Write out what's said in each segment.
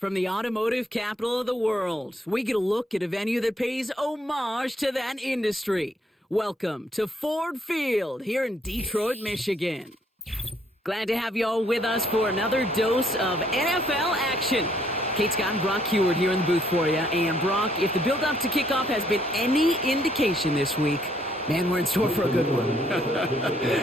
From the automotive capital of the world, we get a look at a venue that pays homage to that industry. Welcome to Ford Field here in Detroit, Michigan. Glad to have you all with us for another dose of NFL action. Kate Scott and Brock Heward here in the booth for you. And Brock, if the build-up to kickoff has been any indication this week, man, we're in store for a good one.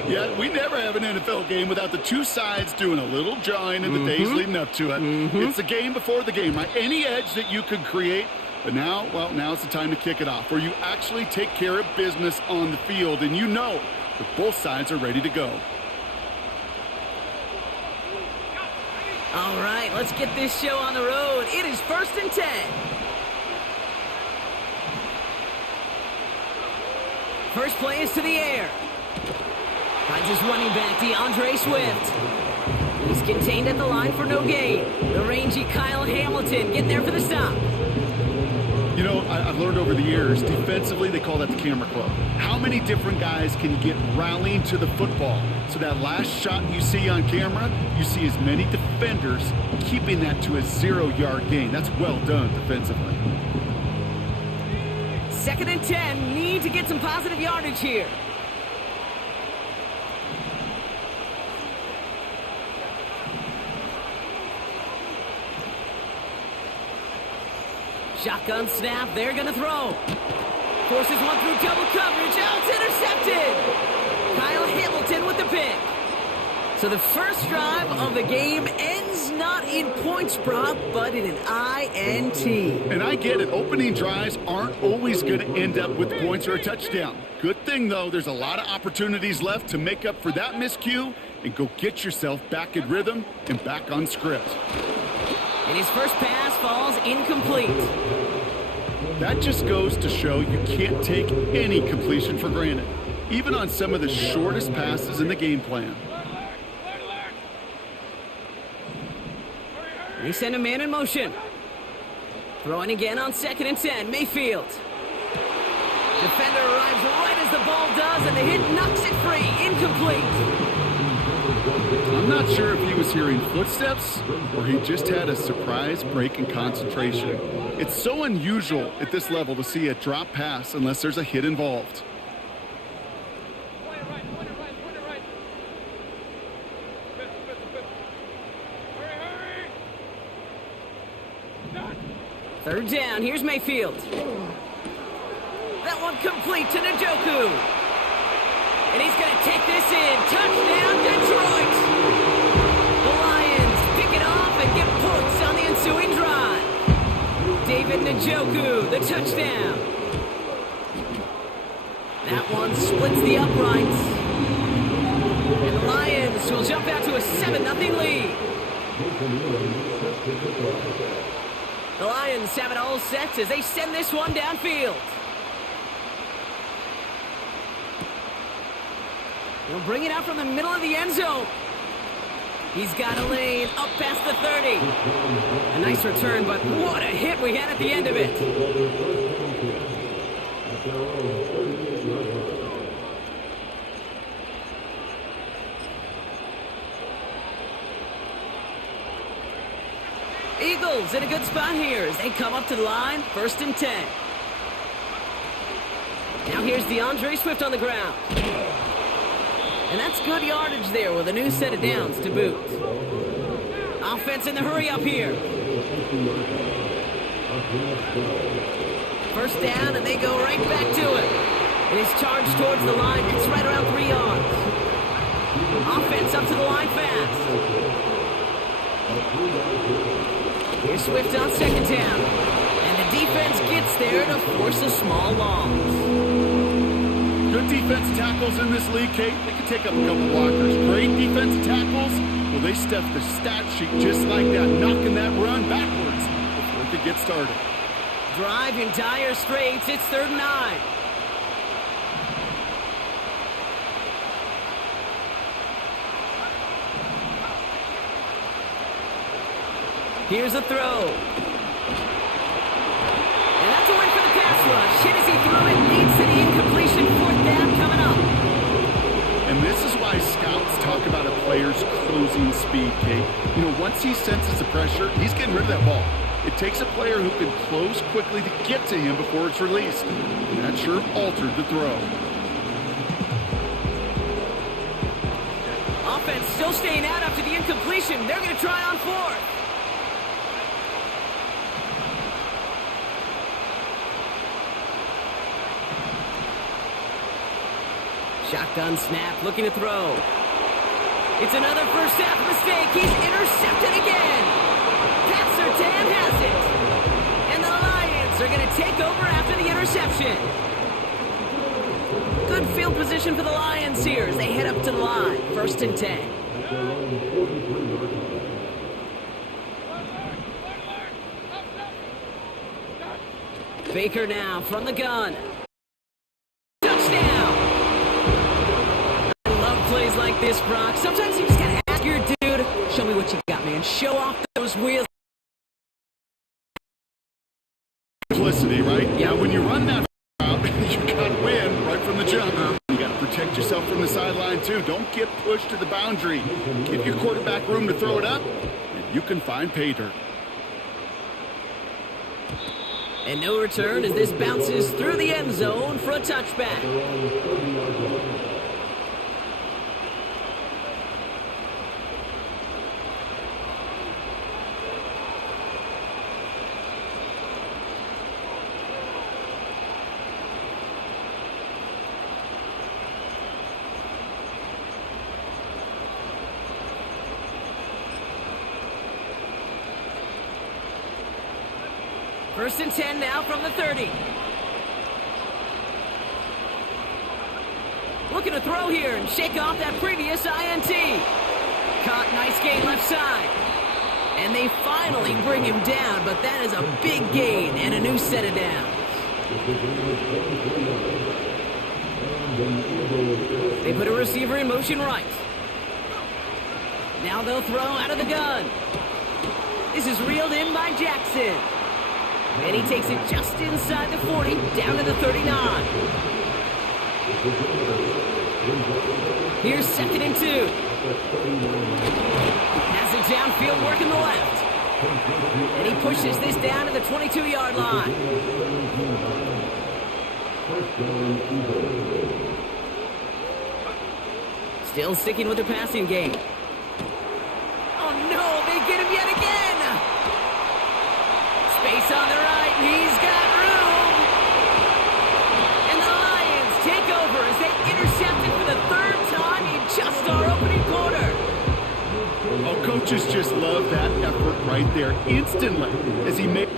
Yeah, we never have an NFL game without the two sides doing a little jawing in the days leading up to it. It's the game before the game, right? Any edge that you could create. But now, well, now's the time to kick it off, where you actually take care of business on the field, and you know that both sides are ready to go. All right, let's get this show on the road. It is 1st and 10. First play is to the air. Finds his running back, DeAndre Swift. He's contained at the line for no gain. The rangy Kyle Hamilton getting there for the stop. You know, I've learned over the years, defensively, they call that the camera club. How many different guys can you get rallying to the football? So that last shot you see on camera, you see as many defenders keeping that to a 0-yard gain. That's well done defensively. 2nd and 10, need to get some positive yardage here. Shotgun snap, they're going to throw. Forces one through double coverage. Oh, it's intercepted. Kyle Hamilton with the pick. So the first drive of the game ends not in points, Brock, but in an INT. And I get it. Opening drives aren't always going to end up with points or a touchdown. Good thing, though, there's a lot of opportunities left to make up for that miscue and go get yourself back in rhythm and back on script. And his first pass falls incomplete. That just goes to show you can't take any completion for granted, even on some of the shortest passes in the game plan. They send a man in motion. Throwing again on 2nd and 10, Mayfield. Defender arrives right as the ball does, and the hit knocks it free, incomplete. I'm not sure if he was hearing footsteps or he just had a surprise break in concentration. It's so unusual at this level to see a drop pass unless there's a hit involved. Third down, here's Mayfield. That one complete to Njoku. And he's going to take this in. Touchdown, Detroit! The Lions pick it off and get points on the ensuing drive. David Njoku, the touchdown. That one splits the uprights. And the Lions will jump out to a 7-0 lead. The Lions have it all set as they send this one downfield. He'll bring it out from the middle of the end zone. He's got a lane up past the 30. A nice return, but what a hit we had at the end of it. Eagles in a good spot here as they come up to the line, 1st and 10. Now here's DeAndre Swift on the ground. And that's good yardage there with a new set of downs to boot. Offense in the hurry up here. First down, and they go right back to it. And he's charged towards the line. It's right around 3 yards. Offense up to the line fast. Here's Swift on 2nd down. And the defense gets there to force a small loss. Good defensive tackles in this league, Kate. They can take up a couple blockers. Great defensive tackles. Well, they stuff the stat sheet just like that, knocking that run backwards before it could get started. Drive in dire straits. It's 3rd and 9. Here's a throw. And that's a win for the pass rush. Hit as he threw it, leads to the incompletion. 4th down coming up. And this is why scouts talk talk about a player's closing speed, Kate. You know, once he senses the pressure, he's getting rid of that ball. It takes a player who can close quickly to get to him before it's released. And that sure altered the throw. Offense still staying out after the incompletion. They're going to try on fourth. Shotgun snap, looking to throw. It's another first half mistake. He's intercepted again. Pat Surtain has it. And the Lions are going to take over after the interception. Good field position for the Lions here as they head up to the line. 1st and 10. Baker now from the gun. Touchdown! I love plays like this, Brock. Sometimes you just gotta ask your dude, show me what you got, man. Show off those wheels. Simplicity, right? Yeah, when you run that route, you gotta win right from the jump. You gotta protect yourself from the sideline, too. Don't get pushed to the boundary. Give your quarterback room to throw it up, and you can find pay dirt. And no return as this bounces through the end zone for a touchback. First and 10 now from the 30. Looking to throw here and shake off that previous INT. Caught, nice gain left side. And they finally bring him down, but that is a big gain and a new set of downs. They put a receiver in motion right. Now they'll throw out of the gun. This is reeled in by Jackson. And he takes it just inside the 40, down to the 39. Here's 2nd and 2. Has it downfield, working the left. And he pushes this down to the 22-yard line. Still sticking with the passing game. Oh no, they get him yet again! Space on the right, he's got room! And the Lions take over as they intercept it for the 3rd time in just our opening quarter. Oh, coaches just love that effort right there instantly as he makes...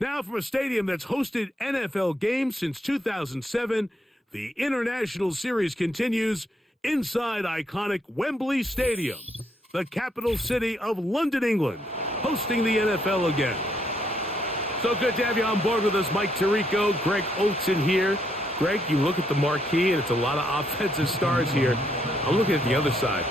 Now from a stadium that's hosted NFL games since 2007, the International Series continues inside iconic Wembley Stadium, the capital city of London, England, hosting the NFL again. So good to have you on board with us, Mike Tirico, Greg Olson here. Greg, you look at the marquee, and it's a lot of offensive stars here. I'm looking at the other side.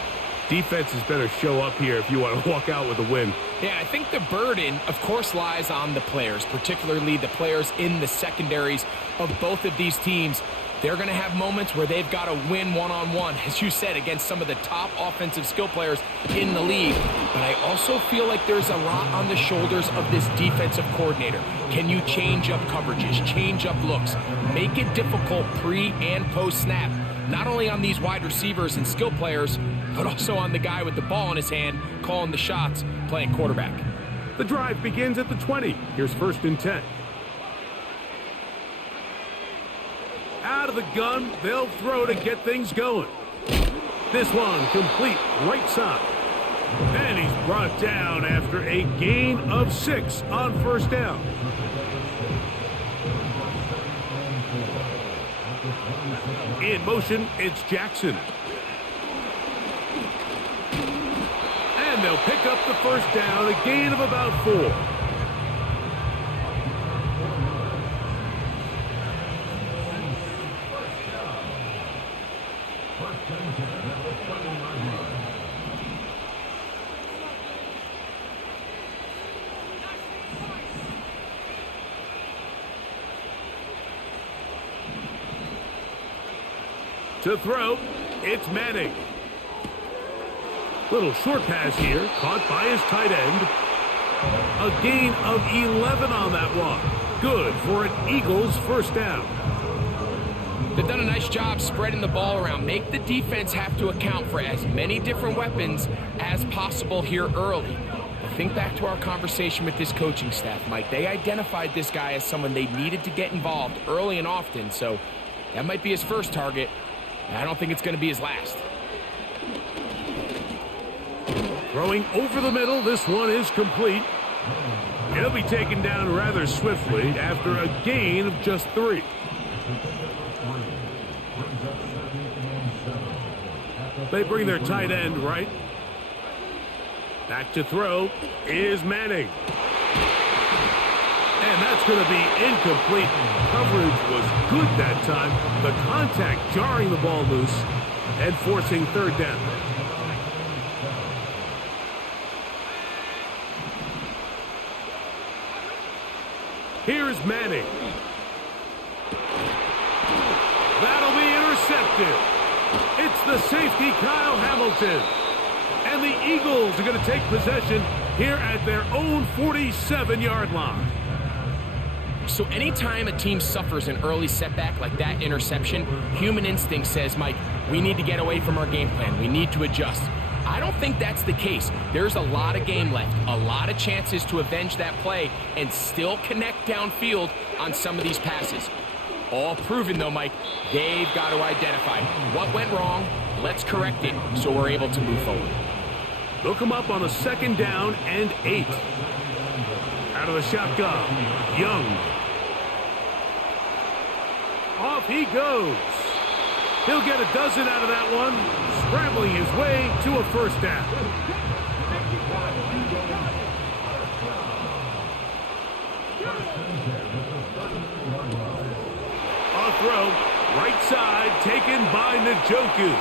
Defenses better show up here if you want to walk out with a win. Yeah, I think the burden, of course, lies on the players, particularly the players in the secondaries of both of these teams. They're going to have moments where they've got to win one-on-one, as you said, against some of the top offensive skill players in the league. But I also feel like there's a lot on the shoulders of this defensive coordinator. Can you change up coverages, change up looks, make it difficult pre- and post-snap, not only on these wide receivers and skill players, but also on the guy with the ball in his hand, calling the shots, playing quarterback. The drive begins at the 20. Here's 1st and 10. Out of the gun, they'll throw to get things going. This one complete right side. And he's brought down after a gain of 6 on 1st down. In motion, it's Jackson. And they'll pick up the 1st down, a gain of about 4. To throw, it's Manning. Little short pass here, caught by his tight end. A gain of 11 on that one. Good for an Eagles 1st down. They've done a nice job spreading the ball around. Make the defense have to account for as many different weapons as possible here early. But think back to our conversation with this coaching staff, Mike. They identified this guy as someone they needed to get involved early and often, so that might be his first target. I don't think it's going to be his last. Throwing over the middle, this one is complete. He'll be taken down rather swiftly after a gain of just 3. They bring their tight end right. Back to throw is Manning. And that's going to be incomplete. Coverage was good that time. The contact jarring the ball loose and forcing 3rd down. Here's Manning. That'll be intercepted. It's the safety, Kyle Hamilton. And the Eagles are going to take possession here at their own 47-yard line. So anytime a team suffers an early setback like that interception, human instinct says, Mike, we need to get away from our game plan. We need to adjust. I don't think that's the case. There's a lot of game left, a lot of chances to avenge that play and still connect downfield on some of these passes. All proven, though, Mike, they've got to identify what went wrong, let's correct it so we're able to move forward. They'll come up on a 2nd down and 8. Out of the shotgun, Young. Off he goes. He'll get a dozen out of that one, scrambling his way to a 1st down. A throw, right side, taken by Njoku.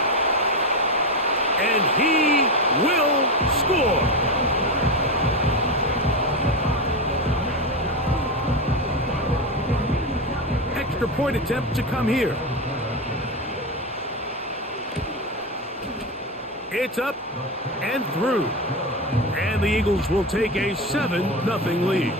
And he will score. Extra point attempt to come here. It's up and through. And the Eagles will take a 7-0 lead.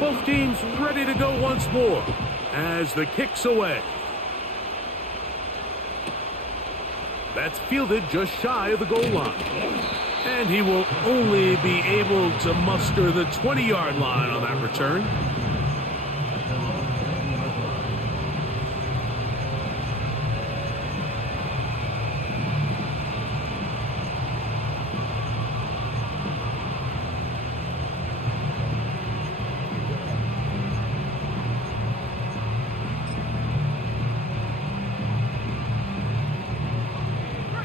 Both teams ready to go once more as the kick's away. That's fielded just shy of the goal line. And he will only be able to muster the 20-yard line on that return.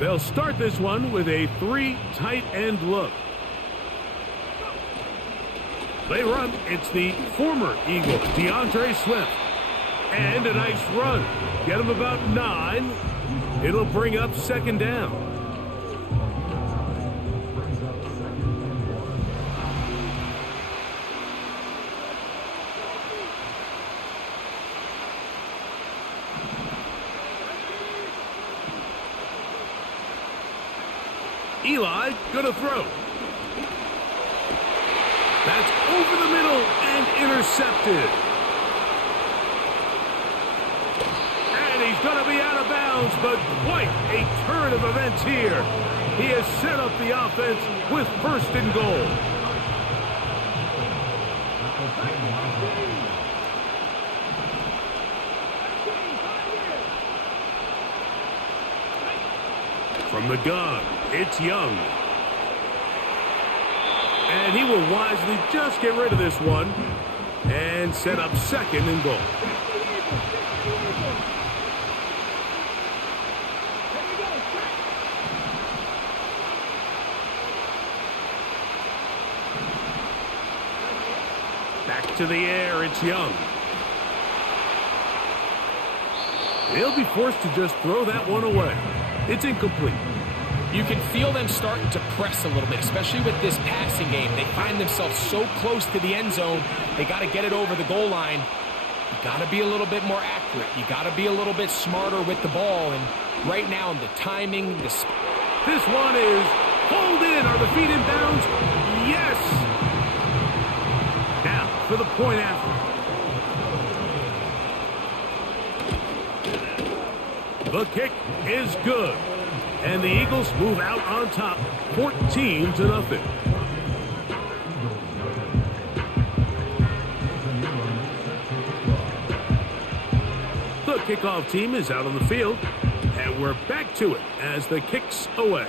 They'll start this one with a 3 tight end look. They run. It's the former Eagle, DeAndre Swift. And a nice run. Get him about 9. It'll bring up second down. Eli gonna throw. That's over the middle and intercepted. And he's gonna be out of bounds, but quite a turn of events here. He has set up the offense with first and goal. From the gun, it's Young. And he will wisely just get rid of this one and set up second and goal. Back to the air, it's Young. He'll be forced to just throw that one away. It's incomplete. You can feel them starting to press a little bit, especially with this passing game. They find themselves so close to the end zone, they got to get it over the goal line. You got to be a little bit more accurate. You got to be a little bit smarter with the ball. And right now, the timing, this one is pulled in. Are the feet in bounds? Yes. Now for the point after. The kick is good. And the Eagles move out on top, 14-0. The kickoff team is out on the field, and we're back to it as the kick's away.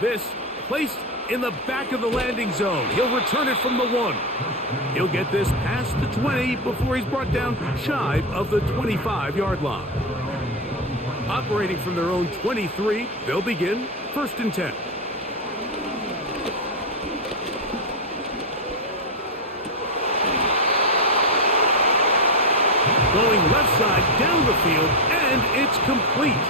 This placed in the back of the landing zone. He'll return it from the 1. He'll get this past the 20 before he's brought down shy of the 25-yard line. Operating from their own 23, they'll begin first and 10. Going left side down the field, and it's complete.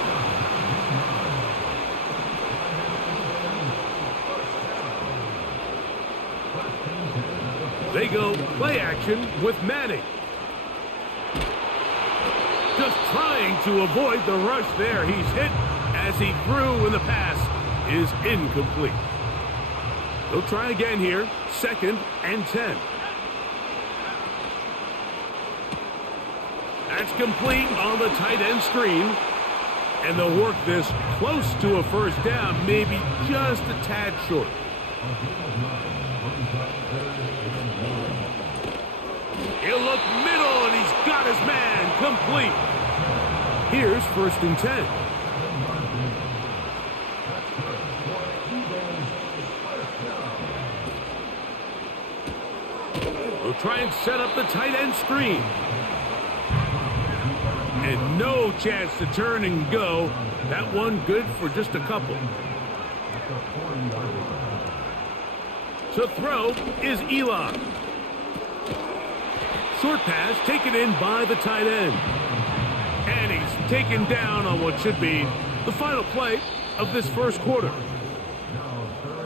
They go play action with Manning. Just trying to avoid the rush there. He's hit as he threw when the pass is incomplete. They'll try again here. Second and 10. That's complete on the tight end screen. And they'll work this close to a first down, maybe just a tad short. He'll look middle, and he's got his man complete. Here's first and 10. We'll try and set up the tight end screen. And no chance to turn and go. That one good for just a couple. To throw is Eli. Short pass taken in by the tight end. And he's taken down on what should be the final play of this first quarter.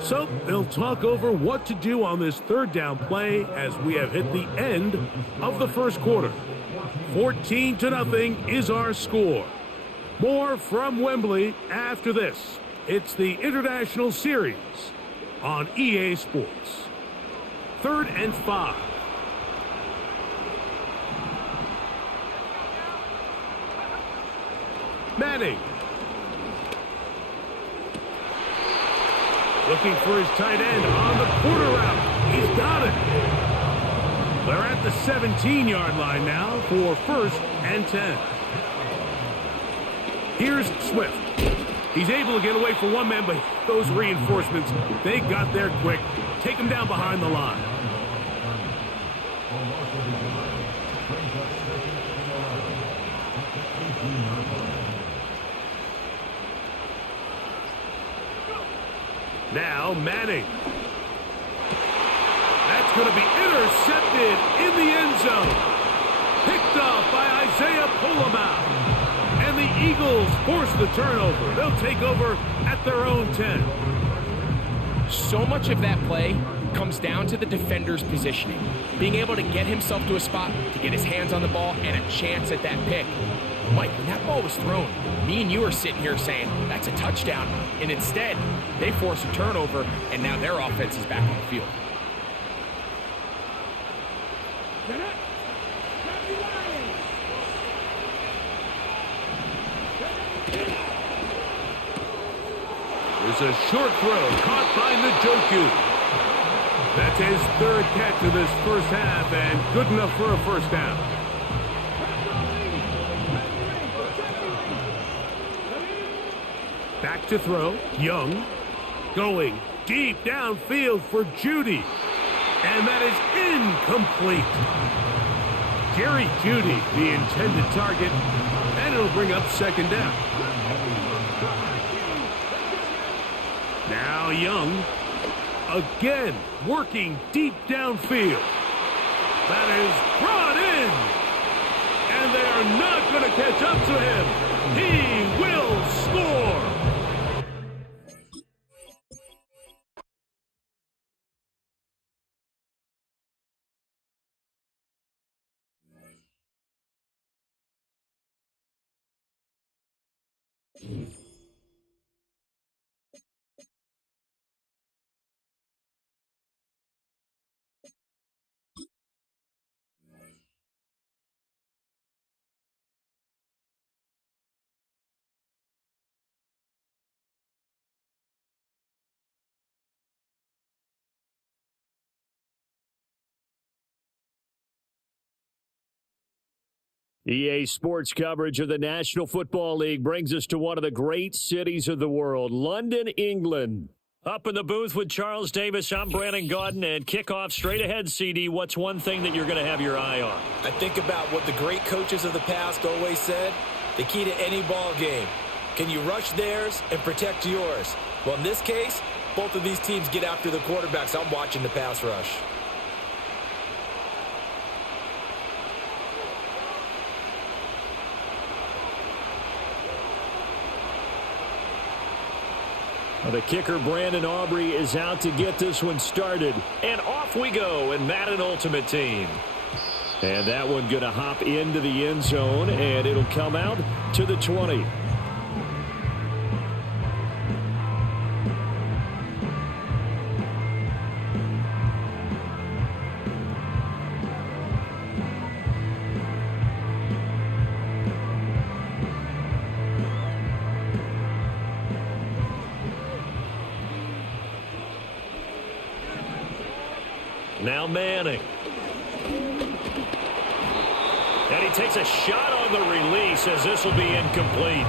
So they'll talk over what to do on this third down play as we have hit the end of the first quarter. 14-0 is our score. More from Wembley after this. It's the International Series on EA Sports. 3rd and 5. Manning. Looking for his tight end on the quarter route. He's got it. They're at the 17-yard line now for first and 10. Here's Swift. He's able to get away from one man, but those reinforcements, they got there quick. Take him down behind the line. Now Manning. That's going to be intercepted in the end zone. Picked off by Isaiah Pullman. And the Eagles force the turnover. They'll take over at their own 10. So much of that play comes down to the defender's positioning. Being able to get himself to a spot, to get his hands on the ball, and a chance at that pick. Mike, when that ball was thrown, me and you are sitting here saying, that's a touchdown. And instead, they force a turnover, and now their offense is back on the field. There's a short throw caught by Njoku. That's his third catch of this first half and good enough for a first down. Back to throw. Young going deep downfield for Judy. And that is incomplete. Jerry Judy, the intended target, and it'll bring up second down. Now Young, again, working deep downfield. That is brought in. And they are not going to catch up to him. He will score. EA Sports coverage of the National Football League brings us to one of the great cities of the world, London, England. Up in the booth with Charles Davis, I'm Brandon Gaudin, and kickoff straight ahead, CD. What's one thing that you're going to have your eye on? I think about what the great coaches of the past always said, the key to any ball game. Can you rush theirs and protect yours? Well, in this case, both of these teams get after the quarterbacks. I'm watching the pass rush. The kicker, Brandon Aubrey, is out to get this one started. And off we go in Madden Ultimate Team. And that one going to hop into the end zone, and it'll come out to the 20. Now Manning. And he takes a shot on the release as this will be incomplete.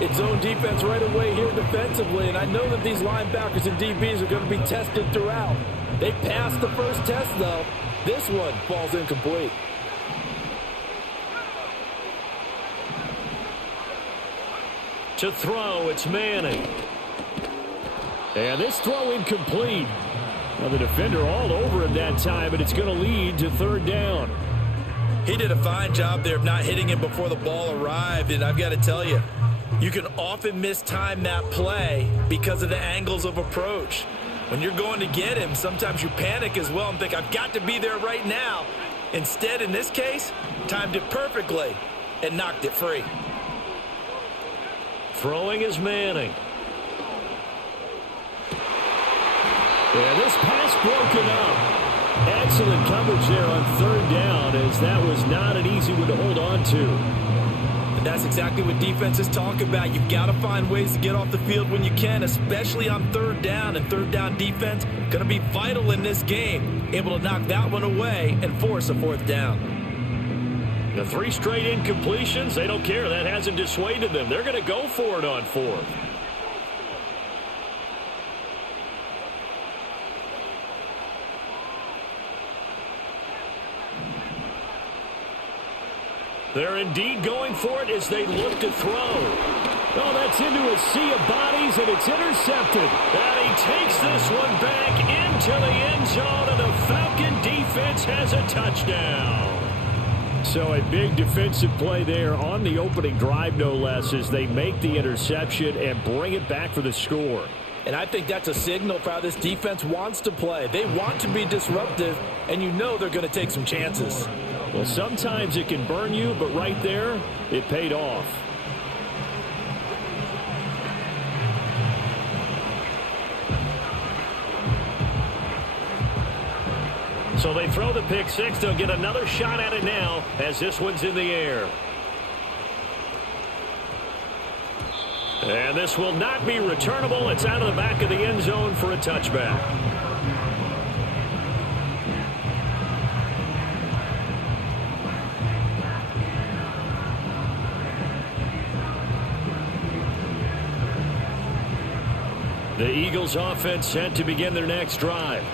It's zone defense right away here defensively, and I know that these linebackers and DBs are going to be tested throughout. They passed the first test, though. This one falls incomplete. To throw, it's Manning. And this throw incomplete. Now the defender all over him that time, and it's going to lead to third down. He did a fine job there of not hitting him before the ball arrived, and I've got to tell you, you can often mistime that play because of the angles of approach. When you're going to get him, sometimes you panic as well and think, I've got to be there right now. Instead, in this case, timed it perfectly and knocked it free. Throwing is Manning. Yeah, this pass broken up. Excellent coverage there on third down, as that was not an easy one to hold on to. And that's exactly what defenses talk about. You've got to find ways to get off the field when you can, especially on third down. And third down defense going to be vital in this game. Able to knock that one away and force a fourth down. The 3 straight incompletions, they don't care. That hasn't dissuaded them. They're going to go for it on fourth. They're indeed going for it as they look to throw. Oh, that's into a sea of bodies, and it's intercepted. And he takes this one back into the end zone, and the Falcon defense has a touchdown. So a big defensive play there on the opening drive, no less, as they make the interception and bring it back for the score. And I think that's a signal for how this defense wants to play. They want to be disruptive, and you know they're going to take some chances. Well, sometimes it can burn you, but right there, it paid off. So they throw the pick six. They'll get another shot at it now as this one's in the air. And this will not be returnable. It's out of the back of the end zone for a touchback. The Eagles offense set to begin their next drive.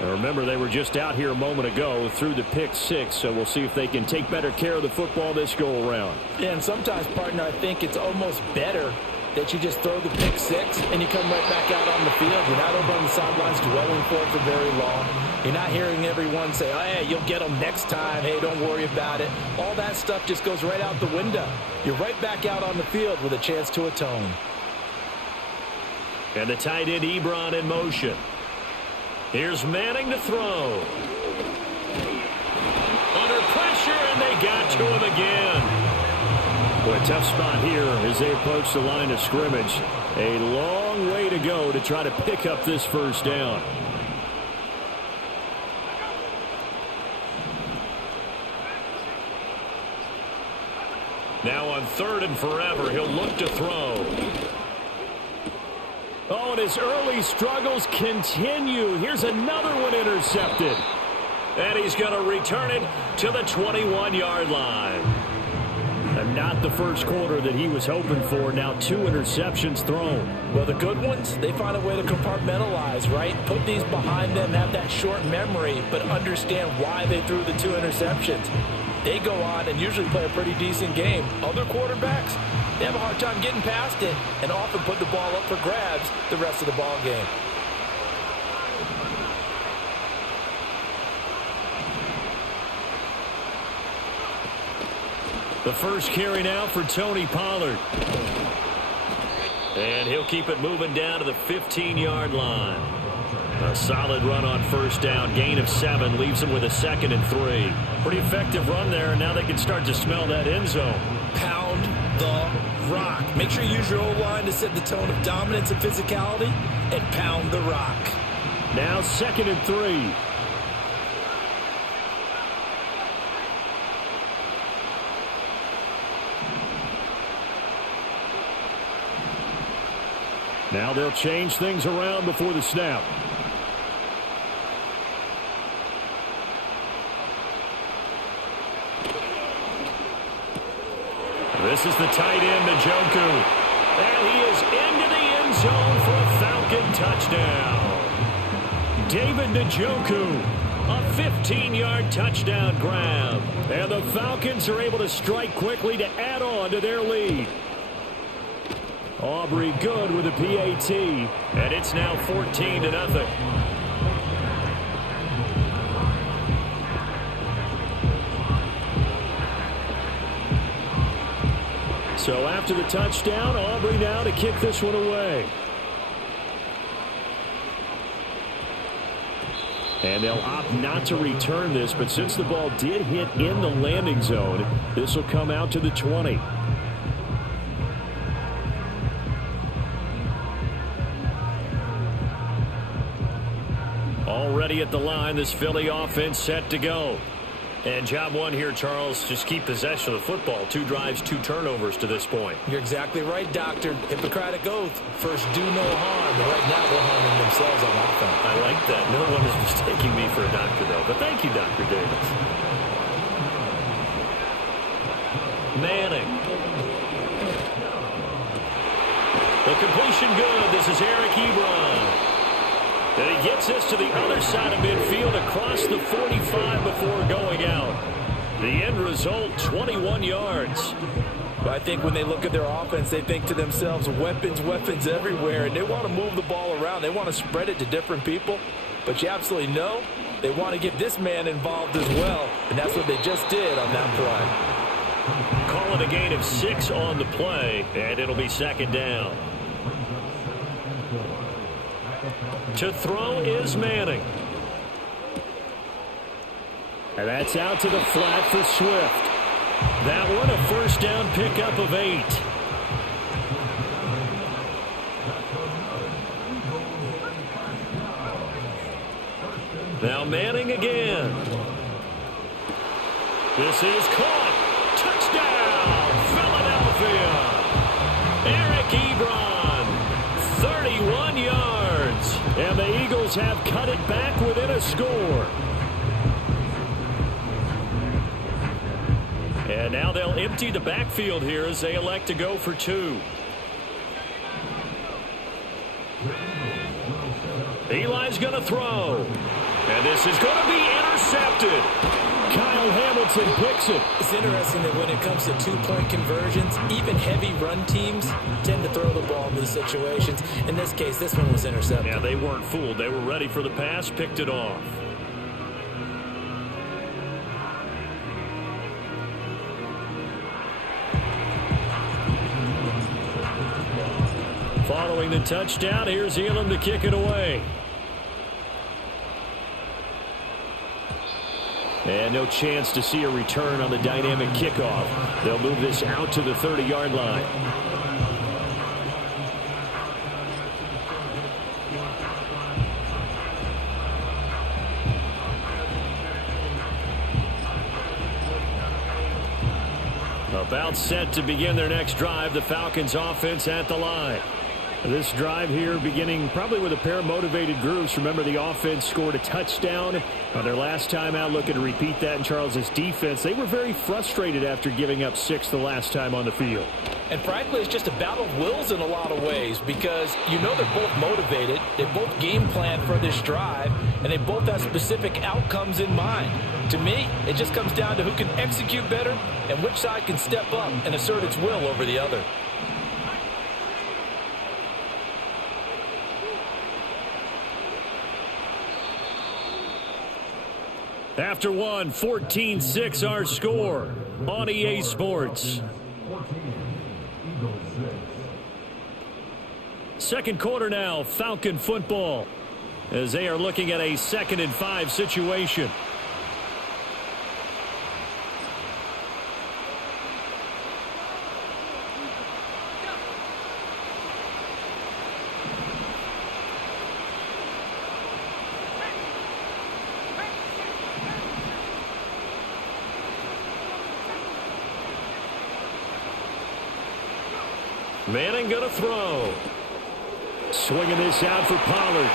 Now remember, they were just out here a moment ago through the pick six, so we'll see if they can take better care of the football this go around. Yeah, and sometimes, partner, I think it's almost better that you just throw the pick six and you come right back out on the field. You're not over on the sidelines dwelling for it for very long. You're not hearing everyone say, oh, hey, you'll get them next time. Hey, don't worry about it. All that stuff just goes right out the window. You're right back out on the field with a chance to atone. And the tight end Ebron in motion. Here's Manning to throw. Under pressure, and they got to him again. Boy, tough spot here as they approach the line of scrimmage. A long way to go to try to pick up this first down. Now on 3rd and forever, he'll look to throw. Oh, and his early struggles continue. Here's another one intercepted. And he's going to return it to the 21-yard line. And not the first quarter that he was hoping for. Now 2 interceptions thrown. Well, the good ones, they find a way to compartmentalize, right? Put these behind them, have that short memory, but understand why they threw the 2 interceptions. They go on and usually play a pretty decent game. Other quarterbacks, they have a hard time getting past it and often put the ball up for grabs the rest of the ball game. The first carry now for Tony Pollard. And he'll keep it moving down to the 15-yard line. A solid run on first down. Gain of 7 leaves them with a 2nd and 3. Pretty effective run there, and now they can start to smell that end zone. Pound the rock. Make sure you use your O-line to set the tone of dominance and physicality, and pound the rock. Now 2nd and 3. Now they'll change things around before the snap. This is the tight end, Njoku. And he is into the end zone for a Falcon touchdown. David Njoku, a 15-yard touchdown grab. And the Falcons are able to strike quickly to add on to their lead. Aubrey good with a PAT, and it's now 14-0. So after the touchdown, Aubrey now to kick this one away. And they'll opt not to return this, but since the ball did hit in the landing zone, this will come out to the 20. Already at the line, this Philly offense set to go. And job one here, Charles, just keep possession of the football. 2 drives, 2 turnovers to this point. You're exactly right, Doctor. Hippocratic oath. First, do no harm. But right now, they're harming themselves on offense. I like that. No one is mistaking me for a doctor, though. But thank you, Dr. Davis. Manning. The completion good. This is Eric Ebron. And he gets this to the other side of midfield across the 45 before going out. The end result, 21 yards. But I think when they look at their offense, they think to themselves, weapons, weapons everywhere, and they want to move the ball around. They want to spread it to different people. But you absolutely know they want to get this man involved as well, and that's what they just did on that play. Call it a gain of 6 on the play, and it'll be second down. To throw is Manning. And that's out to the flat for Swift. That one a first down pickup of 8. Now Manning again. This is caught. Touchdown, Philadelphia. Eric Ebron, 31 yards. And the Eagles have cut it back within a score. And now they'll empty the backfield here as they elect to go for 2. Eli's going to throw. And this is going to be intercepted. Kyle Hamilton picks it. It's interesting that when it comes to two-point conversions, even heavy run teams tend to throw the ball in these situations. In this case, this one was intercepted. Yeah, they weren't fooled. They were ready for the pass, picked it off. Following the touchdown, here's Elam to kick it away. And no chance to see a return on the dynamic kickoff. They'll move this out to the 30-yard line. About set to begin their next drive, the Falcons offense at the line. This drive here beginning probably with a pair of motivated groups. Remember, the offense scored a touchdown on their last time out. Looking to repeat that in Charles' defense. They were very frustrated after giving up 6 the last time on the field. And frankly, it's just a battle of wills in a lot of ways because you know they're both motivated. They both game plan for this drive, and they both have specific outcomes in mind. To me, it just comes down to who can execute better and which side can step up and assert its will over the other. After one, 14-6 our score on EA Sports. Second quarter now, Falcon football, as they are looking at a 2nd and 5 situation. Manning going to throw. Swinging this out for Pollard.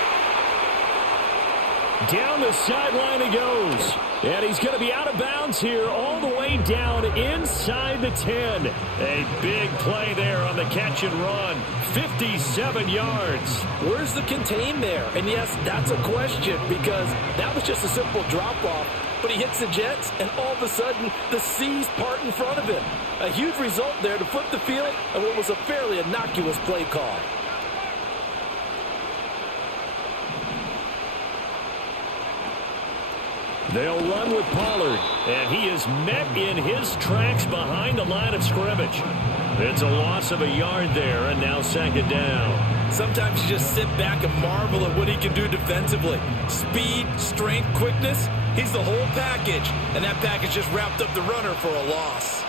Down the sideline he goes. And he's going to be out of bounds here all the way down inside the 10. A big play there on the catch and run. 57 yards. Where's the contain there? And yes, that's a question because that was just a simple drop-off. But he hits the Jets, and all of a sudden, the seas part in front of him. A huge result there to flip the field and what was a fairly innocuous play call. They'll run with Pollard, and he is met in his tracks behind the line of scrimmage. It's a loss of a yard there, and now 2nd down. Sometimes you just sit back and marvel at what he can do defensively. Speed, strength, quickness, he's the whole package, and that package just wrapped up the runner for a loss.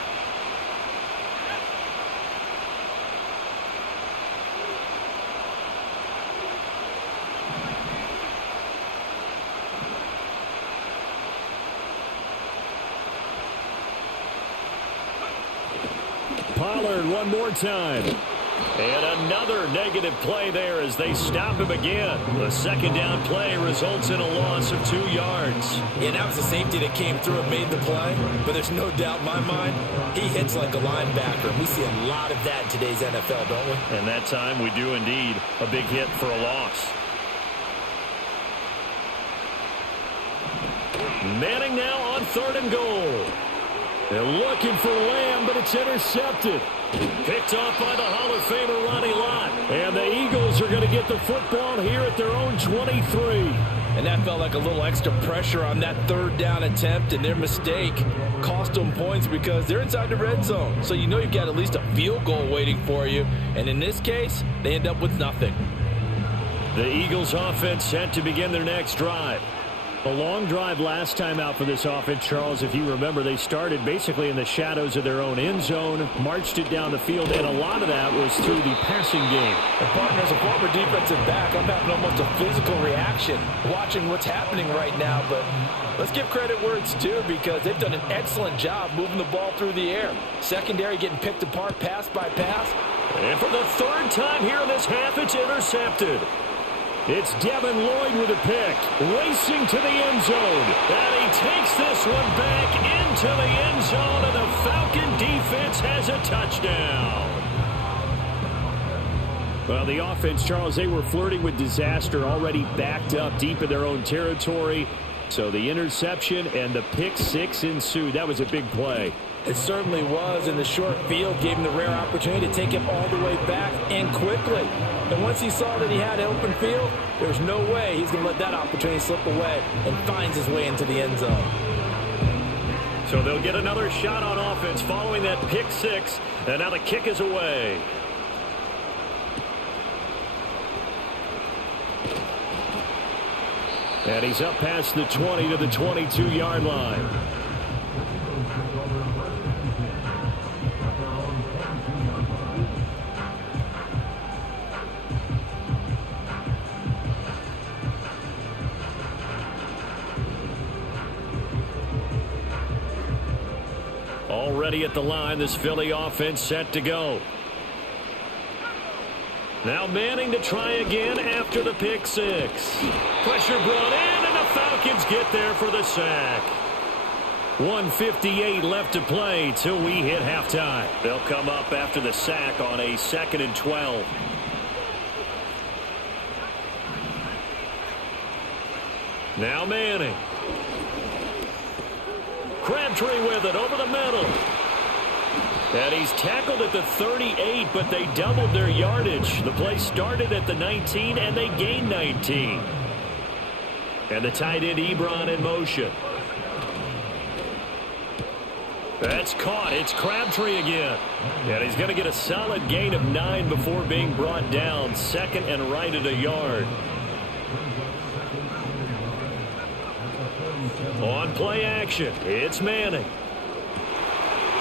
Pollard one more time. And another negative play there as they stop him again. The 2nd down play results in a loss of 2 yards. Yeah, that was a safety that came through and made the play. But there's no doubt in my mind, he hits like a linebacker. We see a lot of that in today's NFL, don't we? And that time we do indeed. A big hit for a loss. Manning now on 3rd and goal. They're looking for Lamb, but it's intercepted. Picked off by the Hall of Famer Ronnie Lott. And the Eagles are going to get the football here at their own 23. And that felt like a little extra pressure on that third down attempt, and their mistake cost them points because they're inside the red zone. So you know you've got at least a field goal waiting for you. And in this case, they end up with nothing. The Eagles offense set to begin their next drive. A long drive last time out for this offense, Charles. If you remember, they started basically in the shadows of their own end zone, marched it down the field, and a lot of that was through the passing game. And partner, as a former defensive back, I'm having almost a physical reaction watching what's happening right now. But let's give credit where it's due because they've done an excellent job moving the ball through the air. Secondary getting picked apart pass by pass. And for the third time here in this half, it's intercepted. It's Devin Lloyd with a pick, racing to the end zone. And he takes this one back into the end zone, and the Falcon defense has a touchdown. Well, the offense, Charles, they were flirting with disaster, already backed up deep in their own territory. So the interception and the pick six ensued. That was a big play. It certainly was, and the short field gave him the rare opportunity to take it all the way back and quickly. And once he saw that he had an open field, there's no way he's going to let that opportunity slip away, and finds his way into the end zone. So they'll get another shot on offense following that pick six, and now the kick is away. And he's up past the 20 to the 22-yard line. Already at the line, this Philly offense set to go. Now Manning to try again after the pick six. Pressure brought in, and the Falcons get there for the sack. 1:58 left to play till we hit halftime. They'll come up after the sack on a 2nd and 12. Now Manning. Crabtree with it over the middle. And he's tackled at the 38, but they doubled their yardage. The play started at the 19, and they gained 19. And the tight end Ebron in motion. That's caught. It's Crabtree again. And he's going to get a solid gain of 9 before being brought down. 2nd and right at a yard. On play action, it's Manning.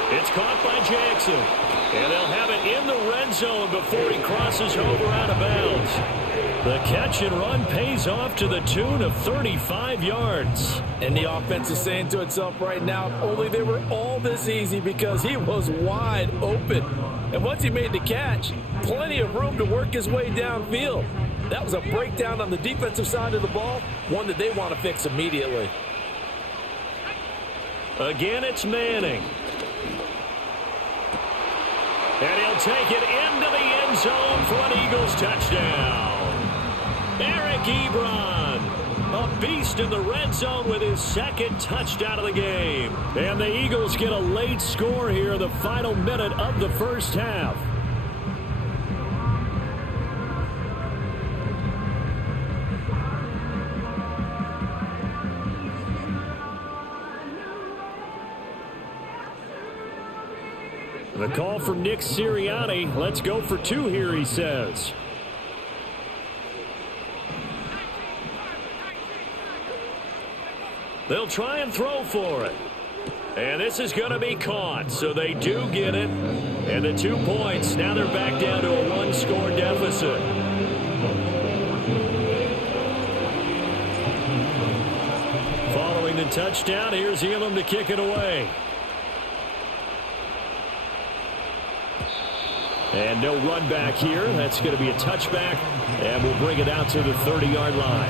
It's caught by Jackson. And they'll have it in the red zone before he crosses over out of bounds. The catch and run pays off to the tune of 35 yards. And the offense is saying to itself right now, only they were all this easy because he was wide open. And once he made the catch, plenty of room to work his way downfield. That was a breakdown on the defensive side of the ball, one that they want to fix immediately. Again, it's Manning. And he'll take it into the end zone for an Eagles touchdown. Eric Ebron, a beast in the red zone with his 2nd touchdown of the game. And the Eagles get a late score here in the final minute of the first half. The call from Nick Sirianni. Let's go for 2 here, he says. They'll try and throw for it. And this is going to be caught, so they do get it. And the 2 points, now they're back down to a 1-score deficit. Following the touchdown, here's Elam to kick it away. And no run back here. That's going to be a touchback. And we'll bring it out to the 30-yard line.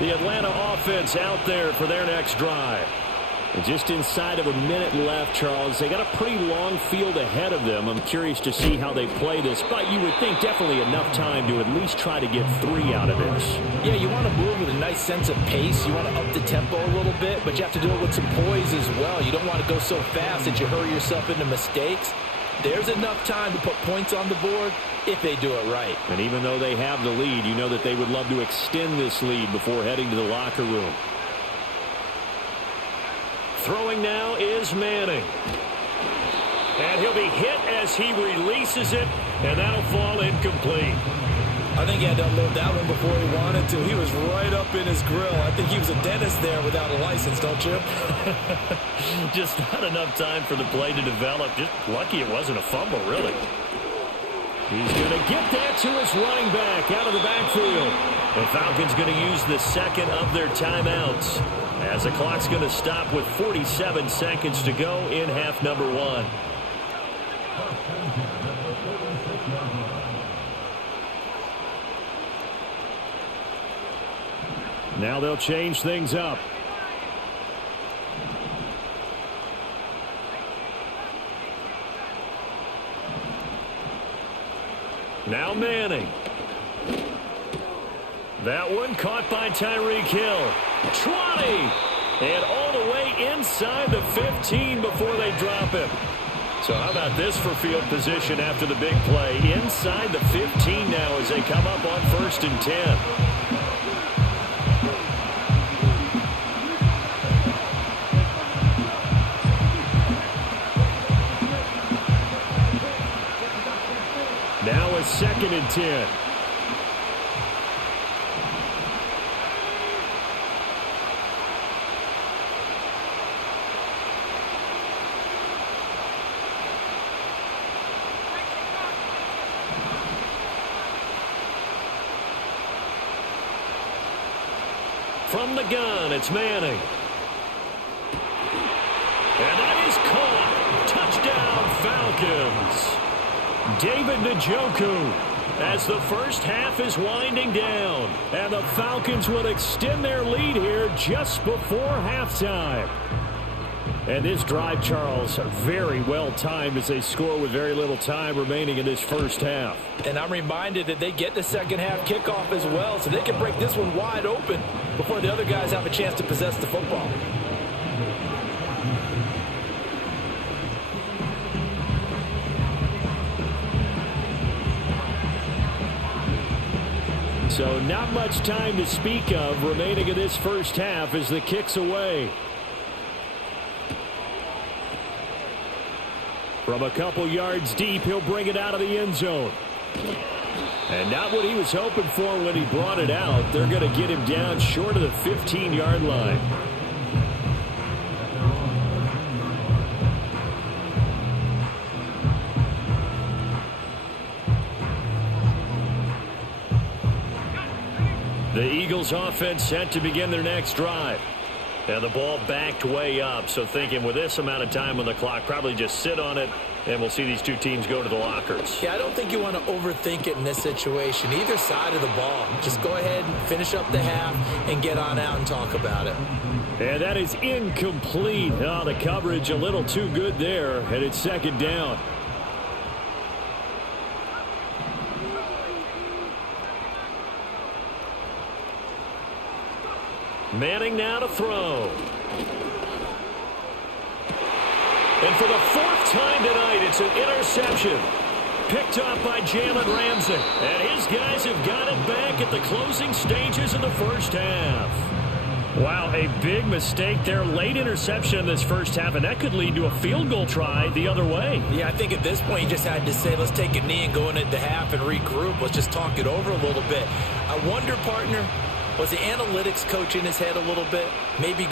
The Atlanta offense out there for their next drive. And just inside of a minute left, Charles. They got a pretty long field ahead of them. I'm curious to see how they play this, but you would think definitely enough time to at least try to get 3 out of this. Yeah, you want to move with a nice sense of pace. You want to up the tempo a little bit, but you have to do it with some poise as well. You don't want to go so fast that you hurry yourself into mistakes. There's enough time to put points on the board if they do it right. And even though they have the lead, you know that they would love to extend this lead before heading to the locker room. Throwing now is Manning. And he'll be hit as he releases it, and that'll fall incomplete. I think he had to unload that one before he wanted to. He was right up in his grill. I think he was a dentist there without a license, don't you? Just not enough time for the play to develop. Just lucky it wasn't a fumble, really. He's going to get that to his running back out of the backfield. The Falcons going to use the second of their timeouts, as the clock's going to stop with 47 seconds to go in half number 1. Now they'll change things up. Now Manning. That one caught by Tyreek Hill. 20! And all the way inside the 15 before they drop him. So how about this for field position after the big play? Inside the 15 now as they come up on 1st and 10. Now a 2nd and 10. From the gun, it's Manning. And that is caught. Touchdown, Falcons. David Njoku, as the first half is winding down, and the Falcons will extend their lead here just before halftime. And this drive, Charles, very well timed as they score with very little time remaining in this first half. And I'm reminded that they get the second half kickoff as well, so they can break this one wide open before the other guys have a chance to possess the football. So not much time to speak of remaining in this first half as the kick's away. From a couple yards deep, he'll bring it out of the end zone. And not what he was hoping for when he brought it out. They're going to get him down short of the 15-yard line. The Eagles offense set to begin their next drive. And the ball backed way up, so thinking with this amount of time on the clock, probably just sit on it, and we'll see these two teams go to the lockers. Yeah, I don't think you want to overthink it in this situation. Either side of the ball. Just go ahead and finish up the half and get on out and talk about it. And that is incomplete. Oh, the coverage a little too good there, and it's 2nd down. Manning now to throw. And for the 4th time tonight, it's an interception. Picked up by Jalen Ramsey. And his guys have got it back at the closing stages of the first half. Wow, a big mistake there. Late interception in this first half, and that could lead to a field goal try the other way. Yeah, I think at this point you just had to say, let's take a knee and go into half and regroup. Let's just talk it over a little bit. I wonder, partner, was the analytics coach in his head a little bit? Maybe